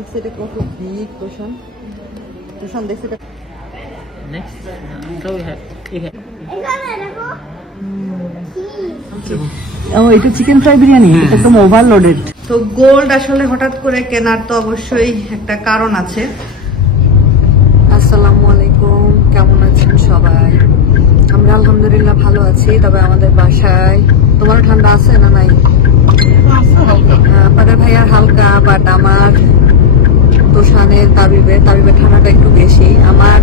দেখছি এটা কত বিগ পোষণ পোষণ দেখছি এটা Next, so we have. এটা চিকেন ফ্রাই বিরিয়ানি একদম ওভারলোডেড। তো গোল্ড আসলে হঠাৎ করে কেনার তো অবশ্যই একটা কারণ আছে। আসসালামু আলাইকুম, কেমন আছেন সবাই? আমরা আলহামদুলিল্লাহ ভালো আছি। তবে আমাদের বাসায় তোমার ঠান্ডা আছে না নাই? আপনাদের ভাইয়ার হালকা, বাট আমার তোষানের তাবিবের ঠান্ডাটা একটু বেশি। আমার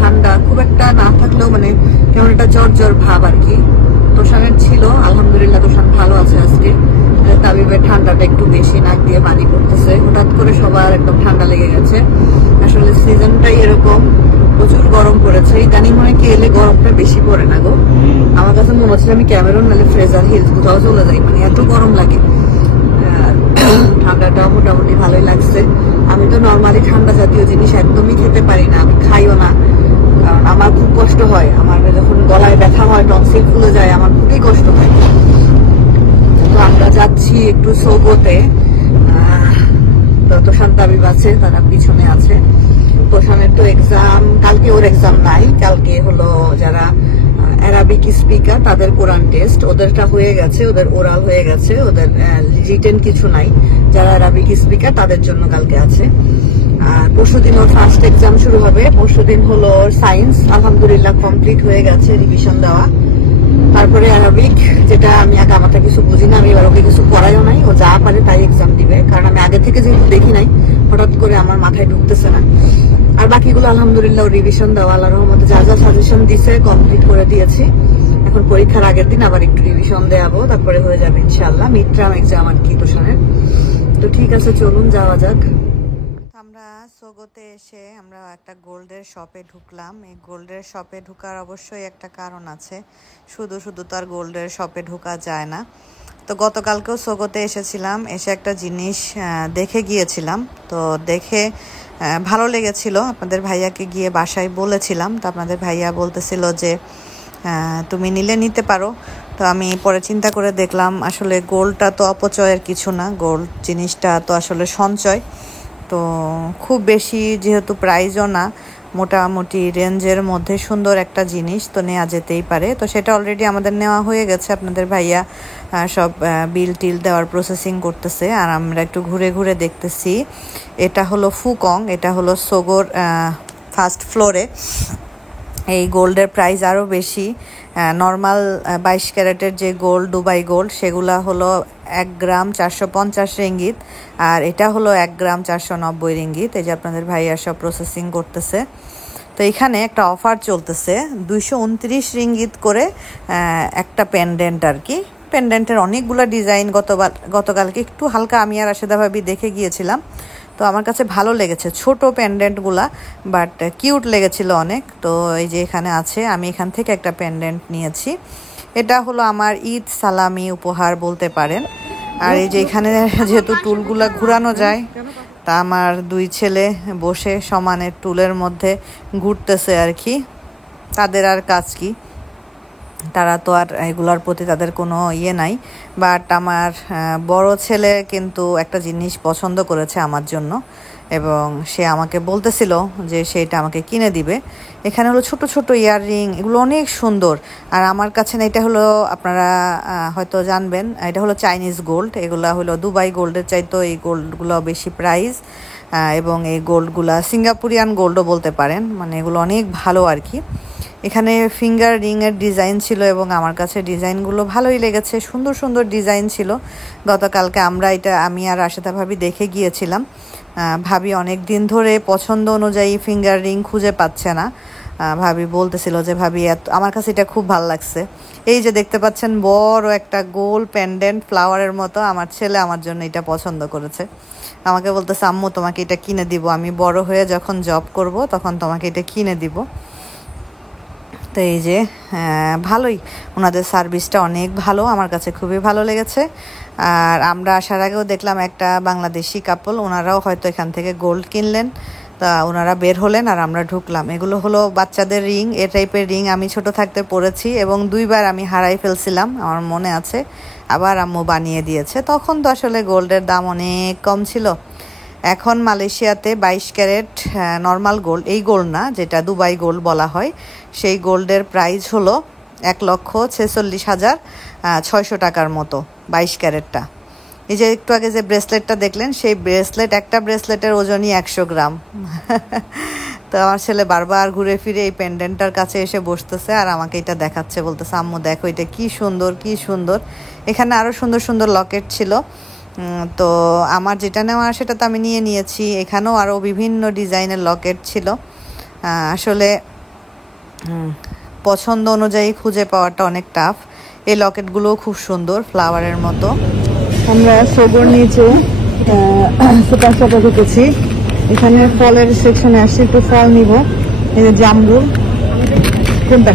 ঠান্ডা খুব একটা না থাকলেও মানে কেমন একটা জ্বর ভাব আর কি। তোষানের ছিল, আলহামদুলিল্লাহ তোষান ভালো আছে আজকে। তাবিবের ঠান্ডাটা একটু বেশি, নাক দিয়ে পানি পড়তেছে। হঠাৎ করে সবার একদম ঠান্ডা লেগে গেছে। আসলে সিজনটাই এরকম, প্রচুর গরম পড়েছে। ইদানিং মনে কি এলে গরমটা বেশি পড়ে না গো। আমার কাছে মনে হচ্ছে আমি ক্যামেরন নাহলে ফ্রেজার হিলস কোথাও চলে যাই, মানে এত গরম লাগে। ঠান্ডাটাও মোটামুটি ভালোই লাগছে। আমি তো নর্মালি ঠান্ডা জাতীয় জিনিস একদমই খেতে পারি না, আমি খাইও না, কারণ আমার খুব কষ্ট হয়। আমার যখন গলায় ব্যথা হয়, টনসিল ফুলে যায়, আমার খুবই কষ্ট হয়। তো আমরা যাচ্ছি একটু সৌগতে। তো তোষান তাবিব আছে, তারা পিছনে আছে। তোষানের তো এক্সাম কালকে, ওর এক্সাম নাই। কালকে হলো যারা অ্যারাবিক স্পিকার তাদের কোরআন টেস্ট, ওদেরটা হয়ে গেছে, ওদের ওরাল হয়ে গেছে, ওদের রিটেন কিছু নাই। যারা অ্যারাবিক স্পিকার তাদের জন্য কালকে আছে। আর পরশুদিন ওর ফার্স্ট এক্সাম শুরু হবে। পরশুদিন হলো ওর সায়েন্স, আলহামদুলিল্লাহ কমপ্লিট হয়ে গেছে, রিভিশন দেওয়া। তারপরে অ্যারাবিক, যেটা আমি আগে আমারটা কিছু বুঝি না, আমি এবার ওকে কিছু পড়াইও নাই, ও যা পারে তাই এক্সাম দিবে। কারণ আমি আগে থেকে যেহেতু দেখি নাই, হঠাৎ করে আমার মাথায় ঢুকতেছে না। আর বাকিগুলো আলহামদুলিল্লাহ রিভিশন দেওয়া, আল্লাহর রহমতে যা যা সাজেশন দিছে কমপ্লিট করে দিয়েছি। এখন পরীক্ষার আগের দিন আবার একটু রিভিশন দেওয়াবো, তারপরে হয়ে যাবে ইনশাআল্লাহ। মিড টার্ম এক্সাম আর কি তোষানের। তো ঠিক আছে, চলুন যাওয়া যাক। আমরা সোগোতে এসে আমরা একটা গোল্ডের শপে ঢুকলাম। এই গোল্ডের শপে ঢুকার অবশ্যই একটা কারণ আছে, শুধু শুধু তো আর গোল্ডের শপে ঢুকা যায় না। তো গতকালকেও সোগোতে এসেছিলাম, এসে একটা জিনিস দেখে গিয়েছিলাম। তো দেখে ভালো লেগেছিল, আপনাদের ভাইয়াকে গিয়ে বাসায় বলেছিলাম। তো আপনাদের ভাইয়া বলতেছিল যে তুমি নিলে নিতে পারো। তো আমি পরে চিন্তা করে দেখলাম আসলে গোল্ডটা তো অপচয়ের কিছু না, গোল্ড জিনিসটা তো আসলে সঞ্চয়। তো খুব বেশি যেহেতু প্রাইজও না, মোটামুটি রেঞ্জের মধ্যে সুন্দর একটা জিনিস, তো নেওয়া যেতেই পারে। তো সেটা অলরেডি আমাদের নেওয়া হয়ে গেছে। আপনাদের ভাইয়া সব বিল টিল দেওয়ার প্রসেসিং করতেছে, আর আমরা একটু ঘুরে ঘুরে দেখতেছি। এটা হলো ফুকং, এটা হলো সোগোর ফার্স্ট ফ্লোরে। এই গোল্ডের প্রাইস আরও বেশি। নর্মাল 22 ক্যারেটের যে গোল্ড, দুবাই গোল্ড, সেগুলা হলো 1 গ্রাম 450 রিঙ্গিত, আর এটা হলো 1 গ্রাম 490 রিঙ্গিত। এই যে আপনাদের ভাইয়া সব প্রসেসিং করতেছে। তো এখানে একটা অফার চলতেছে, 229 রিঙ্গিত করে একটা পেন্ডেন্ট আর কি। পেন্ডেন্টের অনেকগুলো ডিজাইন গতকালকে একটু হালকা আমি আর রাশেদা ভাবি দেখে গিয়েছিলাম। তো আমার কাছে ভালো লেগেছে ছোট পেন্ডেন্টগুলা, বাট কিউট লেগেছিল অনেক। তো এই যে এখানে আছে, আমি এখান থেকে একটা পেন্ডেন্ট নিয়েছি। এটা হলো আমার ঈদ সালামি উপহার বলতে পারেন। আর এই যে এখানে যেহেতু টুলগুলা ঘুরানো যায়, তা আমার 2 ছেলে বসে সমানে টুলের মধ্যে ঘুরতেছে আর কি। তাদের আর কাজ কি, তারা তো আর এগুলোর প্রতি তাদের কোনো ইয়ে নাই। বাট আমার বড় ছেলে কিন্তু একটা জিনিস পছন্দ করেছে আমার জন্য, এবং সে আমাকে বলতেছিল যে সেটা আমাকে কিনে দিবে। এখানে হলো ছোট ছোট ইয়াররিং, এগুলো অনেক সুন্দর। আর আমার কাছে না, এটা হলো আপনারা হয়তো জানবেন, এটা হলো চাইনিজ গোল্ড। এগুলো হলো দুবাই গোল্ডের চাইতো এই গোল্ডগুলো বেশি প্রাইস, এবং এই গোল্ডগুলা সিঙ্গাপুরিয়ান গোল্ডও বলতে পারেন, মানে এগুলো অনেক ভালো আর কি। এখানে ফিঙ্গার রিংয়ের ডিজাইন ছিল, এবং আমার কাছে ডিজাইনগুলো ভালোই লেগেছে, সুন্দর সুন্দর ডিজাইন ছিল। গতকালকে আমি আর রাশেদা ভাবি দেখে গিয়েছিলাম। ভাবি অনেক দিন ধরে পছন্দ অনুযায়ী ফিঙ্গার রিং খুঁজে পাচ্ছে না। ভাবি বলতেছিল যে ভাবি আমার কাছে এটা খুব ভালো লাগছে। এই যে দেখতে পাচ্ছেন বড় একটা গোল পেন্ডেন্ট ফ্লাওয়ারের মতো, আমার ছেলে আমার জন্য এটা পছন্দ করেছে। আমাকে বলতেছে আম্মু তোমাকে এটা কিনে দিব, আমি বড় হয়ে যখন জব করব তখন তোমাকে এটা কিনে দিব। তো এই যে ভালোই, ওনাদের সার্ভিসটা অনেক ভালো, আমার কাছে খুবই ভালো লেগেছে। আর আমরা আসার আগেও দেখলাম একটা বাংলাদেশি কাপল, ওনারাও হয়তো এখান থেকে গোল্ড কিনলেন। তা ওনারা বের হলেন আর আমরা ঢুকলাম। এগুলো হলো বাচ্চাদের রিং, এ টাইপের রিং আমি ছোট থাকতে পরেছি, এবং 2 বার আমি হারাই ফেলছিলাম, আমার মনে আছে। আবার আম্মু বানিয়ে দিয়েছে। তখন তো আসলে গোল্ডের দাম অনেক কম ছিল। এখন মালয়েশিয়াতে 22 ক্যারেট নর্মাল গোল্ড, এই গোল্ড না যেটা দুবাই গোল্ড বলা হয়, সেই গোল্ডের প্রাইস হলো 1,46,600 টাকার মতো 22 ক্যারেটটা। এই যে একটু আগে যে ব্রেসলেটটা দেখলেন, সেই ব্রেসলেট, একটা ব্রেসলেটের ওজনই 100 গ্রাম। তো আমার ছেলে বারবার ঘুরে ফিরে এই পেন্ডেন্টটার কাছে এসে বসতেছে আর আমাকে এটা দেখাচ্ছে, বলতেছে আম্মু দেখো এটা কি সুন্দর কি সুন্দর। এখানে আরও সুন্দর সুন্দর লকেট ছিল, তো আমার যেটা নেওয়া সেটা তো আমি নিয়েছি। এখানেও আরও বিভিন্ন ডিজাইনের লকেট ছিল। আসলে পছন্দ অনুযায়ী খুঁজে পাওয়াটা অনেক টাফ। এই লকেটগুলোও খুব সুন্দর, ফ্লাওয়ারের মতো। আমরা সবর নিচে সুপার শপে ঢুকেছি। এখানে ফলের সেকশনে আসছি, একটু ফল নিব। এই যে জামরুল, কোনটা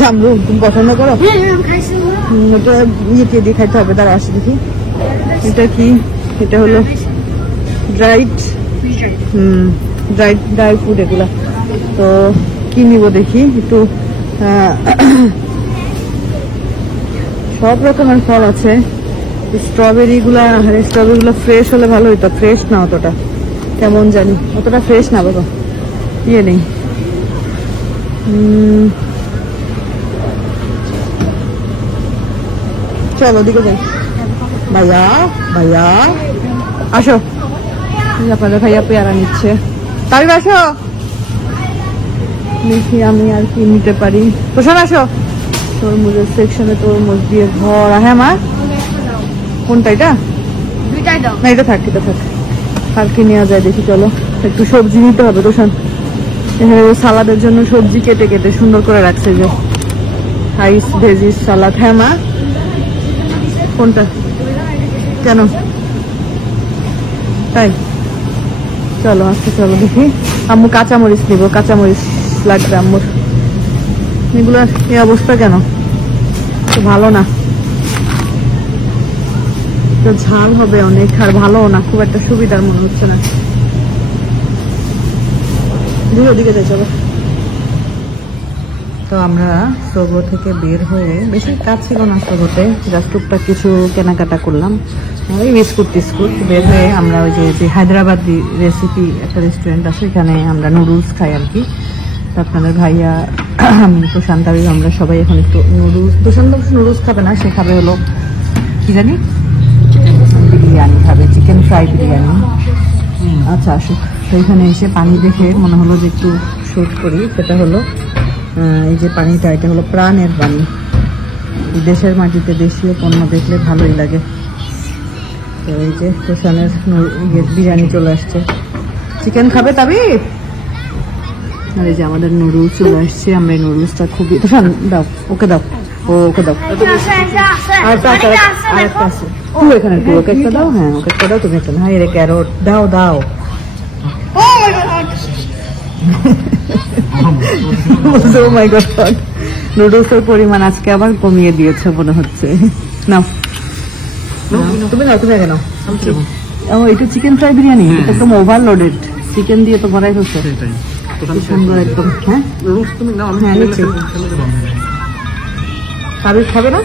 জামরুল তুমি পছন্দ করো? ওটা ইয়ে দিয়ে খাইতে হবে, দাঁড়া আসি দেখি এটা কি। এটা হলো ড্রাইড ড্রাই ফ্রুট এগুলা। তো কি নিব দেখি একটু। সব রকমের ফল আছে। স্ট্রবেরি গুলা ফ্রেশ হলে ভালো হইতো, ফ্রেশ না অতটা, কেমন জানি অতটা ফ্রেশ না বাবা, ইয়ে নেই। চলো ওদিকে যাই। ভাইয়া ভাইয়া আসো, আপনাদের ভাইয়া পেয়ারা নিচ্ছে। তাই আসো দেখি আমি আর কি নিতে পারি। প্রশান আসো, তরমুজের সেকশনে তরমুজ দিয়ে ভরা। হ্যাঁ মা, কোনটা এটা? না এটা থাক, এটা থাক। আর কি নেওয়া যায় দেখি, চলো। একটু সবজি নিতে হবে তোষান। এখানে সালাদের জন্য সবজি কেটে কেটে সুন্দর করে রাখছে, যে রাইস ভেজিস সালাদ। হ্যাঁ মা, কোনটা? কেন তাই? চলো আজকে চলো দেখি। আম্মু কাঁচামরিচ নিবো, কাঁচামরিচ লাগবে আম্মুর। এগুলোর এই অবস্থা কেন? তো ভালো না, তো ঝাল হবে অনেক, আর ভালো না, খুব একটা সুবিধার মনে হচ্ছে না। ওদিকে যাই চলো। তো আমরা সোগো থেকে বের হয়ে, বেশি কাজ ছিল না সোগোতে, জাস্ট টুকটাক কিছু কেনাকাটা করলাম, ওই বিস্কুট টিস্কুট। বের হয়ে আমরা ওই যে হায়দ্রাবাদি রেসিপি একটা রেস্টুরেন্ট আছে, এখানে আমরা নুডলস খাই আর কি। আপনাদের ভাইয়া, আমি প্রশান্ত, আমরা সবাই এখন একটু নুডলস, প্রশান্ত নুডলস খাবে না, সে খাবে হলো কি জানি বিরিয়ানি খাবে, চিকেন ফ্রাই বিরিয়ানি। আচ্ছা আসুক। তো এখানে এসে পানি দেখে মনে হলো যে একটু শুট করি। সেটা হলো এই যে পানিটা, এটা হলো প্রাণের পানি। দেশের মাটিতে দেশীয় পণ্য দেখলে ভালোই লাগে। তো এই যে প্রশানের বিরিয়ানি চলে আসছে। চিকেন খাবে তাবি? আর এই যে আমাদের নুডলস চলে আসছে। আমরা এই নুডলসটা খুবই, প্রশান দাও, ওকে দাও, ওকে দাও। আরেকটা আছে, তুই এখানে ওকে একটা দাও। হ্যাঁ ওকে একটা দাও, তুমি একটা। হ্যাঁ রে ক্যারট দাও দাও। নুডলসের পরিমাণ আজকে আবার কমিয়ে দিয়েছে মনে হচ্ছে। নাও তুমি নাও, তুমি আগে নাও। ও এটা চিকেন ফ্রাই বিরিয়ানি, একদম ওভারলোডেড চিকেন দিয়ে তো ভরাই হচ্ছে, সুন্দর একদম। হ্যাঁ হ্যাঁ নিচ্ছি। তাবিজ খাবে না?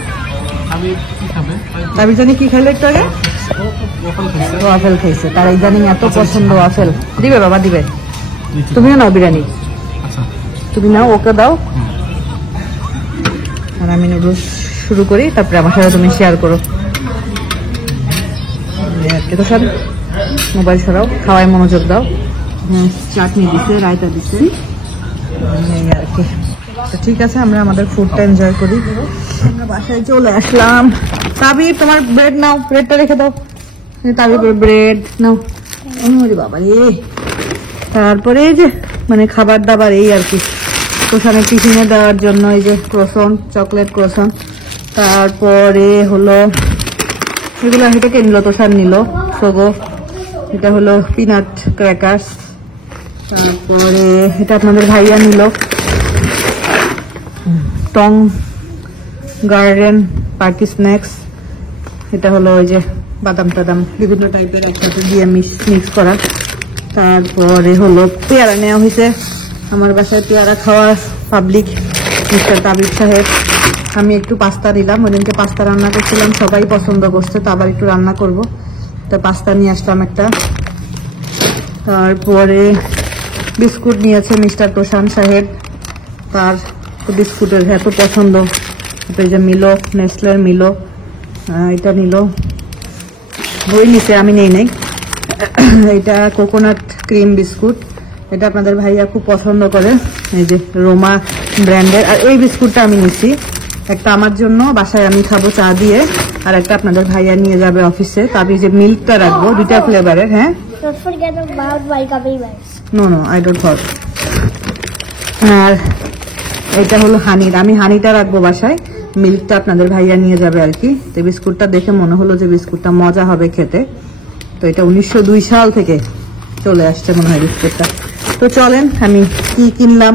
তাবিজ জানি কি খাইলে একটু আগে? ওয়াফেল খাইছে, তার ইদানিং এত পছন্দ ওয়াফেল। দিবে বাবা দিবে, তুমিও নাও বিরিয়ানি, তুমি নাও, ওকে দাও। আর আমি নুডলস শুরু করি, তারপরে আমার সাথে তুমি শেয়ার করো। তো সব মোবাইল সরাও, খাওয়ায় মনোযোগ দাও। হ্যাঁ চাটনি দিছে, রায়তা দিছে, এই আর কি। তো ঠিক আছে, আমরা আমাদের ফুডটা এনজয় করি। আমরা বাসায় চলে আসলাম। তাবি তোমার ব্রেড নাও, ব্রেডটা রেখে দাও। তাবি ব্রেড নাও। বাবা রে, তারপরে এই যে মানে খাবার দাবার এই আর কি, তোষানের টিফিনে দেওয়ার জন্য এই যে ক্রোসন, চকলেট ক্রোসন। তারপরে হলো এগুলো, এটা নিল তোষান নিল সোগো, এটা হলো পিনাট ক্র্যাকার্স। তারপরে এটা আপনাদের ভাইয়া নিল টং গার্ডেন পার্টি স্ন্যাক্স। এটা হলো ওই যে বাদাম টাদাম বিভিন্ন টাইপের একসাথে দিয়ে মিক্স করা। তারপরে হলো পেয়ারা নেওয়া হয়েছে, আমার বাসায় পেয়ারা খাওয়া পাবলিক মিস্টার তাবিব সাহেব। আমি একটু পাস্তা দিলাম, ওইদিনকে পাস্তা রান্না করছিলাম, সবাই পছন্দ করছে, তো আবার একটু রান্না করব। তো পাস্তা নিয়ে আসলাম একটা। তারপরে বিস্কুট নিয়েছে মিস্টার তোষান সাহেব, তার তো বিস্কুটের এত পছন্দ। এই যে মিলো, নেসলের মিলো, এটা নিল, বই নিছে, আমি নেই নাই। এটা কোকোনাট ক্রিম বিস্কুট, এটা আপনাদের ভাইয়া খুব পছন্দ করে, এই যে রোমা ব্র্যান্ডের। আর এই বিস্কুটটা আমি নিছি, একটা আমার জন্য বাসায় আমি খাবো চা দিয়ে, আর একটা আপনাদের ভাইয়া নিয়ে যাবে অফিসে। তো আমি যে মিল্কটা রাখবো 2টা ফ্লেভারের। হ্যাঁ, Don't forget about my gummy bears. No I don't for. আর এটা হলো হানির, আমি হানিটা রাখবো বাসায়, মিল্কটা আপনাদের ভাইয়া নিয়ে যাবে আর কি। তো বিস্কুটটা দেখে মনে হলো যে বিস্কুটটা মজা হবে খেতে। তো এটা 1902 সাল থেকে চলে আসছে মনে হয় বিস্কুটটা। তো চলেন আমি কি কিনলাম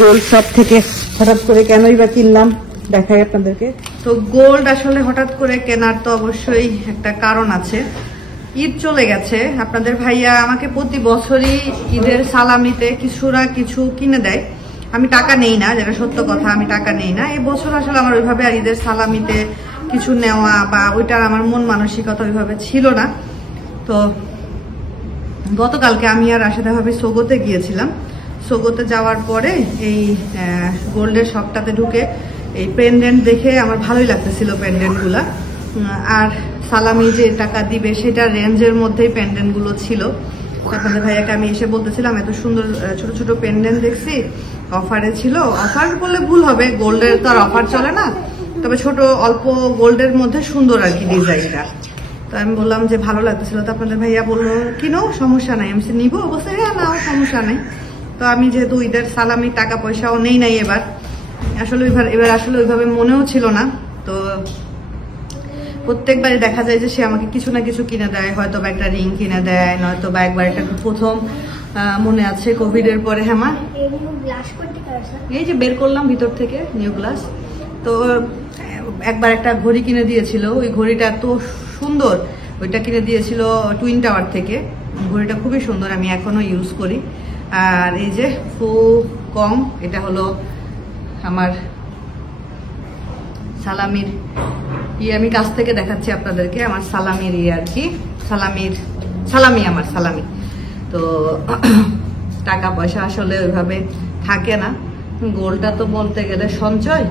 গোল্ড শপ থেকে, হঠাৎ করে কেনই বা কিনলাম দেখাই আপনাদেরকে। তো গোল্ড আসলে হঠাৎ করে কেনার তো অবশ্যই একটা কারণ আছে। ঈদ চলে গেছে, আপনাদের ভাইয়া আমাকে প্রতি বছরই ঈদের সালামিতে কিছু কিনে দেয়। আমি টাকা নেই না, যেটা সত্য কথা, আমি টাকা নেই না। এই বছর আসলে আমার ওইভাবে আর ঈদের সালামিতে কিছু নেওয়া বা ওইটার আমার মন মানসিকতা ওইভাবে ছিল না। তো গতকালকে আমি আর রাশেদা ভাবি সোগোতে গিয়েছিলাম। সোগোতে যাওয়ার পরে এই গোল্ডের শপটাতে ঢুকে এই পেন্ডেন্ট দেখে আমার ভালোই লাগতেছিল পেন্ডেন্টগুলা। আর সালামি যে টাকা দিবে সেটা রেঞ্জের মধ্যেই পেন্ডেন্টগুলো ছিল। আপনাদের ভাইয়াকে আমি এসে বলতেছিলাম এত সুন্দর ছোট ছোট পেন্ডেন্ট দেখছি, অফারে ছিল। অফার বললে ভুল হবে, গোল্ডের তো আর অফার চলে না, তবে ছোট অল্প গোল্ডের মধ্যে সুন্দর আর কি ডিজাইনটা। তো আমি বললাম যে ভালো লাগতেছিল। তো আপনাদের ভাইয়া বললো কিনো, সমস্যা নাই। আমি নিবো, অবশ্যই হ্যাঁ নাও, সমস্যা নাই। তো আমি যেহেতু ঈদের সালামি টাকা পয়সাও নেই নাই এবার আসলে ওইভাবে মনেও ছিল না। তো প্রত্যেকবারই দেখা যায় যে সে আমাকে কিছু না কিছু কিনে দেয়, হয়তো বা একটা রিং কিনে দেয়, নয়তো বা একবার একটা প্রথম মনে আছে কোভিডের পরে, হ্যাঁ মা এই যে বের করলাম ভিতর থেকে নিউ গ্লাস। তো একবার একটা ঘড়ি কিনে দিয়েছিল, ওই ঘড়িটা এত সুন্দর, ওইটা কিনে দিয়েছিল টুইন টাওয়ার থেকে। ঘড়িটা খুবই সুন্দর, আমি এখনো ইউজ করি। আর এই যে কম, এটা হলো আমার সালামির আমি কাছ থেকে দেখাচ্ছি আপনাদেরকে, আমার সালামির আর কি, আমার সালামি। তো টাকা পয়সা আসলে ওইভাবে থাকে না, গোল্ডটা তো বলতে গেলে সঞ্চয়,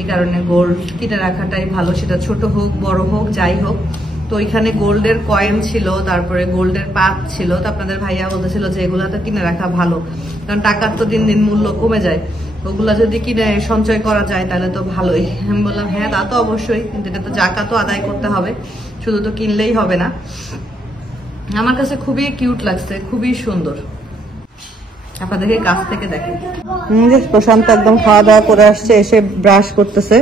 এই কারণে গোল্ড কিনে রাখাটাই ভালো, সেটা ছোট হোক বড় হোক যাই হোক। তো ওইখানে গোল্ডের কয়েন ছিল, তারপরে গোল্ডের পাত ছিল। তো আপনাদের ভাইয়া বলতেছিল যে এগুলা তো কিনে রাখা ভালো, কারণ টাকার তো দিন দিন মূল্য কমে যায়, ওগুলা যদি কিনে সঞ্চয় করা যায় তাহলে তো ভালোই। আমি বললাম হ্যাঁ তা তো অবশ্যই, কিন্তু এটা তো জাকাতও আদায় করতে হবে, শুধু তো কিনলেই হবে না। আমার কাছে খুবই কিউট লাগছে, খুবই সুন্দর। আপনাদেরকে কাছ থেকে দেখেন। প্রশান্ত একদম খাওয়া দাওয়া করে আসছে, এসে ব্রাশ করতেছে।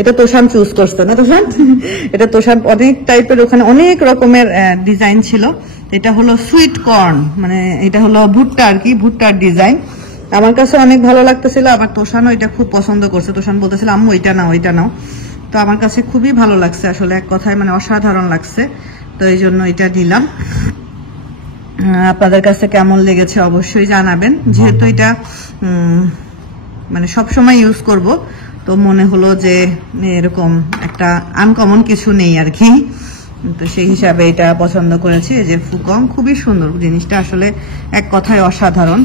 এটা তোষান চুজ করছে না তোষান? এটা তোষান অনেক টাইপের, ওখানে অনেক রকমের ডিজাইন ছিল। এটা হলো সুইট কর্ন, মানে এটা হলো ভুট্টা আর কি, ভুট্টার ডিজাইন। আমার কাছে অনেক ভালো লাগতেছিল, আবার তোষানও এটা খুব পছন্দ করছে। তোষান বলতেছিল আম্মু এটা নাও। তো আমার কাছে খুবই ভালো লাগছে আসলে, এক কথায় মানে অসাধারণ লাগছে। তো এই জন্য এটা নিলাম। আপনাদের কাছে কেমন লেগেছে অবশ্যই জানাবেন। যেহেতু এটা মানে সবসময় ইউজ করব, তো মনে হলো যে এরকম একটা আনকমন কিছু নেই আর কি, তো সেই হিসাবে এটা পছন্দ করেছি। এই যে ফুকং, খুবই সুন্দর জিনিসটা, আসলে এক কথায় অসাধারণ।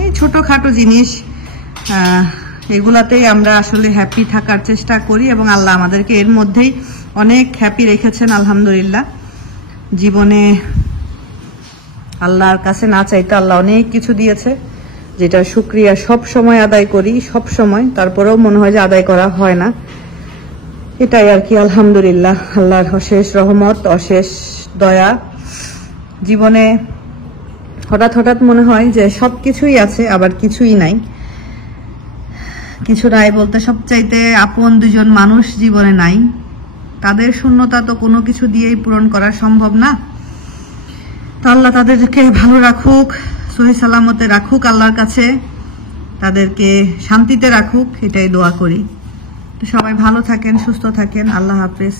এই ছোটখাটো জিনিস, এগুলাতেই আমরা আসলে হ্যাপি থাকার চেষ্টা করি, এবং আল্লাহ আমাদেরকে এর মধ্যেই অনেক হ্যাপি রেখেছেন আলহামদুলিল্লাহ। জীবনে আল্লাহর কাছে না চাইতে আল্লাহ অনেক কিছু দিয়েছে, যেটা শুকরিয়া সব সময় আদায় করি, সব সময়, তারপরেও মনে হয় যে আদায় করা হয় না। এটাই আর কি, আলহামদুলিল্লাহ, আল্লাহর অশেষ রহমত, অশেষ দয়া। জীবনে হঠাৎ মনে হয় যে সবকিছুই আছে, আবার কিছুই নাই। কিছু নাই বলতে সবচাইতে আপন দুজন মানুষ জীবনে নাই, তাদের শূন্যতা তো কোনো কিছু দিয়েই পূরণ করা সম্ভব না। তো আল্লাহ তাদেরকে ভালো রাখুক, সহি সালামতে রাখুক আল্লাহর কাছে, তাদেরকে শান্তিতে রাখুক, এটাই দোয়া করি। তো সবাই ভালো থাকেন, সুস্থ থাকেন, আল্লাহ হাফেজ।